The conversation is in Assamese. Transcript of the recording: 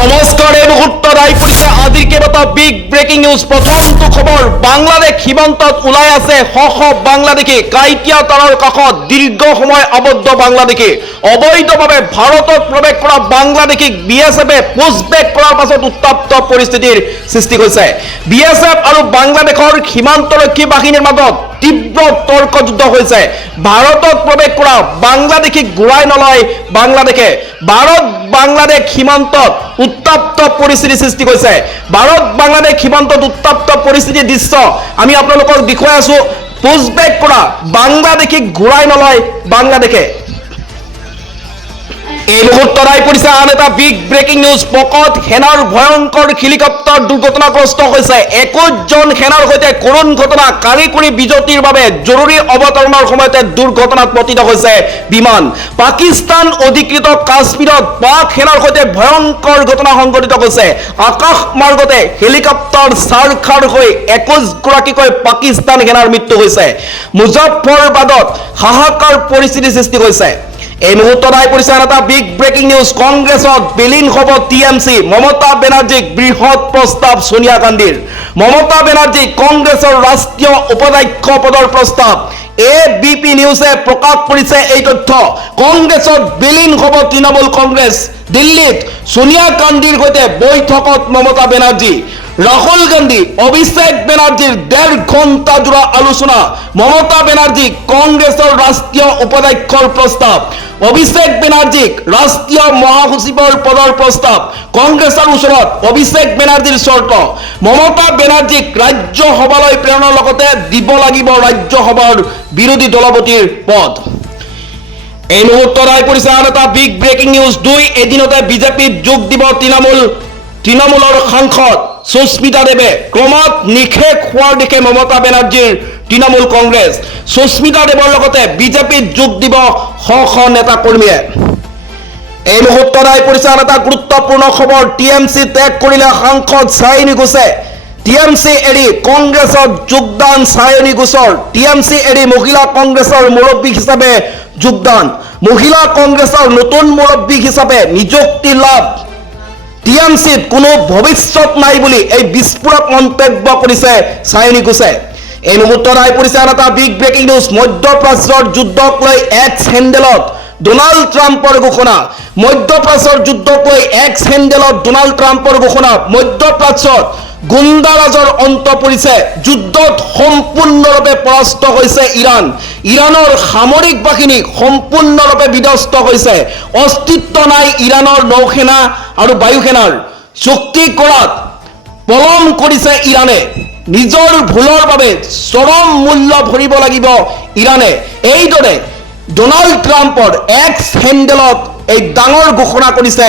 নমস্কাৰ এই মুহূৰ্তত আহি পৰিছে আজিৰ কেইবাটাও বিগ ব্ৰেকিং নিউজ। প্ৰথমটো খবৰ, বাংলাদেশ সীমান্তত ওলাই আছে শ শ বাংলাদেশী। কাইটিয়া তাৰৰ কাষত দীৰ্ঘ সময় আবদ্ধ বাংলাদেশী। অবৈধভাৱে ভাৰতত প্ৰৱেশ কৰা বাংলাদেশীক বিএছএফে পুছবেক কৰাৰ পাছত উত্তপ্ত পৰিস্থিতিৰ সৃষ্টি হৈছে। বিএছএফ আৰু বাংলাদেশৰ সীমান্তৰক্ষী বাহিনীৰ মাজত তীব্ৰ তৰ্কযুদ্ধ হৈছে। ভাৰতত প্ৰৱেশ কৰা বাংলাদেশীক ঘূৰাই নলয় বাংলাদেশে। ভাৰত বাংলাদেশ সীমান্তত উত্তপ্ত পৰিস্থিতি সৃষ্টি হৈছে। ভাৰত বাংলাদেশ সীমান্তত উত্তপ্ত পৰিস্থিতিৰ দৃশ্য আমি আপোনালোকক দেখুৱাই আছো। পুছবেক কৰা বাংলাদেশীক ঘূৰাই নলয় বাংলাদেশে। এই মুহূৰ্তত আহি পৰিছে আন এটা বিগ ব্ৰেকিং নিউজ। পকত সেনাৰ ভয়ংকৰ হেলিকপ্টাৰ দুৰ্ঘটনাগ্ৰস্ত হৈছে। 21 জন সেনাৰ সৈতে কৰুণ ঘটনা। কাৰিকৰী বিজতিৰ বাবে জৰুৰী অৱতৰণৰ সময়তে দুৰ্ঘটনাত পতিত হৈছে বিমান। পাকিস্তান অধিকৃত কাশ্মীৰত পাক সেনাৰ সৈতে ভয়ংকৰ ঘটনা সংঘটিত হৈছে। আকাশ মাৰ্গতে হেলিকপ্টাৰ চাৰখাৰ হৈ 21 গৰাকীকৈ পাকিস্তান সেনাৰ মৃত্যু হৈছে। মুজফ্ফৰবাদত হাহাকাৰ পৰিস্থিতিৰ সৃষ্টি হৈছে। এই মুহূৰ্তত আহি পৰিছে এটা বিগ ব্ৰেকিং নিউজ। কংগ্ৰেছত বিলীন হ'ব টিএমচি। মমতা বেনাৰ্জীক বৃহৎ প্ৰস্তাৱ সোনিয়া গান্ধীৰ। মমতা বেনাৰ্জী কংগ্ৰেছৰ ৰাষ্ট্ৰীয় উপাধ্যক্ষ পদৰ প্ৰস্তাৱ। এবিপি নিউজে প্ৰকাশ কৰিছে এই তথ্য। কংগ্ৰেছত বিলীন হ'ব তৃণমূল কংগ্ৰেছ। দিল্লীত সোনিয়া গান্ধীৰ সৈতে বৈঠকত মমতা বেনাৰ্জী। ৰাহুল গান্ধী অভিষেক বেনাৰ্জীৰ 1.5 ঘণ্টা জোৰা আলোচনা। মমতা বেনাৰ্জীক কংগ্ৰেছৰ ৰাষ্ট্ৰীয় উপাধ্যক্ষৰ প্ৰস্তাৱ। অভিষেক বেনাৰ্জীক ৰাষ্ট্ৰীয় মহাসচিবৰ পদৰ প্ৰস্তাৱ। কংগ্ৰেছৰ ওচৰত অভিষেক বেনাৰ্জীৰ চৰ্ত, মমতা বেনাৰ্জীক ৰাজ্যসভালৈ প্ৰেৰণৰ লগতে দিব লাগিব ৰাজ্যসভাৰ বিৰোধী দলপতিৰ পদ। এই মুহূৰ্তত আহি পৰিছে আন এটা বিগ ব্ৰেকিং নিউজ। 2 এদিনতে বিজেপিত যোগ দিব তৃণমূলৰ সাংসদ সুস্মিতা দেৱে। ক্ৰমাৎ নিষেধ হোৱাৰ দিশে মমতা বেনাৰ্জীৰ তৃণমূল কংগ্ৰেছ। সুস্মিতা দেৱৰ লগতে বিজেপিত যোগ দিব শ শ নেতা কৰ্মীয়ে। এই মুহূৰ্তত আহি পৰিছে আন এটা গুৰুত্বপূৰ্ণ খবৰ। টিএমচি ত্যাগ কৰিলে সাংসদ চায়নী ঘোষে। টিএমচি এৰি কংগ্ৰেছত যোগদান চায়নী ঘোষৰ। টিএমচি এৰি মহিলা কংগ্ৰেছৰ মুৰব্বী হিচাপে যোগদান। মহিলা কংগ্ৰেছৰ নতুন মুৰব্বী হিচাপে নিযুক্তি লাভ। টিএমচিত কোনো ভৱিষ্যত নাই বুলি এই বিস্ফোৰক মন্তব্য কৰিছে চায়নী ঘোষে। এই মুহূৰ্তত আহি পৰিছে আন এটা বিগ ব্ৰেকিং নিউজ। মধ্যপ্ৰাচ্যৰ যুদ্ধক লৈ এক্স হেণ্ডেলত ডোনাল্ড ট্ৰাম্পৰ ঘোষণা। মধ্যপ্ৰাচ্যৰ যুদ্ধক লৈ এক্স হেণ্ডেলত ডোনাল্ড ট্ৰাম্পৰ ঘোষণা। মধ্যপ্ৰাচ্যত গুণ্ডাৰাজৰ অন্ত পৰিছে। যুদ্ধত সম্পূৰ্ণৰূপে পৰাস্ত হৈছে ইৰাণ। ইৰাণৰ সামৰিক বাহিনী সম্পূৰ্ণৰূপে বিধ্বস্ত হৈছে। অস্তিত্ব নাই ইৰাণৰ নৌসেনা আৰু বায়ুসেনাৰ। চুক্তি কৰাত পলম কৰিছে ইৰাণে। নিজৰ ভুলৰ বাবে চৰম মূল্য ভৰিব লাগিব ইৰাণে। এইদৰে ডোনাল্ড ট্ৰাম্পৰ এক্স হেণ্ডেলত এই ডাঙৰ ঘোষণা কৰিছে